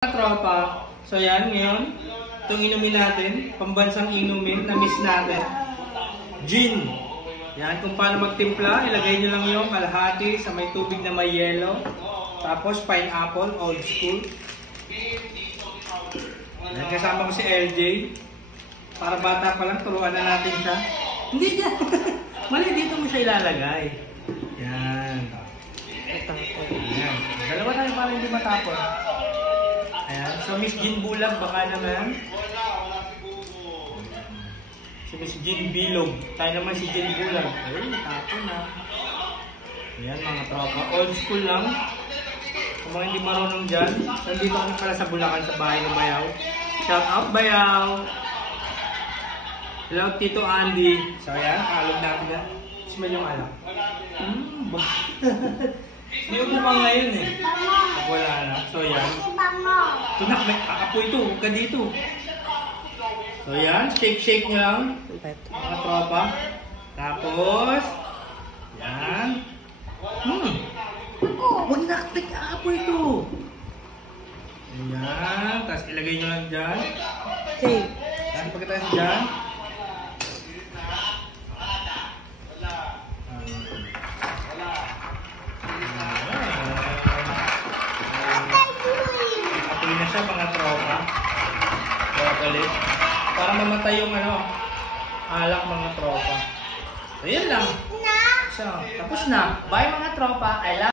Tropa, so yan ngayon, itong inumin natin, pambansang inumin na miss natin, gin. Yan, kung paano magtimpla, ilagay nyo lang yung kalahati sa may tubig na may yelo, tapos pineapple, old school. Yan, kasama ko si LJ, para bata pa lang, turuan na natin siya. Hindi dyan, mali dito mo siya ilalagay. Yan. Yan. Dalawa tayo para hindi matapon. Ayan. So, Miss Jean Bulag, baka naman. Si Miss Jean Bilog. Tayo naman si Jean Bulag. Ay, tapon na. Ayan, mga tropa. Old school lang. Kung mga hindi marunong dyan, nandito kami pala sa Bulacan, sa bahay ng Bayaw. Shout out, Bayaw! Hello, Tito Andy. So, ayan, alog natin yan. Smell yung alak. May umumang ngayon eh. Wala na. So yan. Tunak, may aapoy ito. Huwag ka dito. So yan. Shake nyo lang. Mga tropa. Tapos. Yan. Huwag naktik aapoy ito. Yan. Tapos ilagay nyo lang dyan. Okay. Yan. Pagkatapos dyan. Na siya mga tropa. Broccoli. Para mamatay yung alak mga tropa. So yun lang. So, tapos na. Bye mga tropa. I love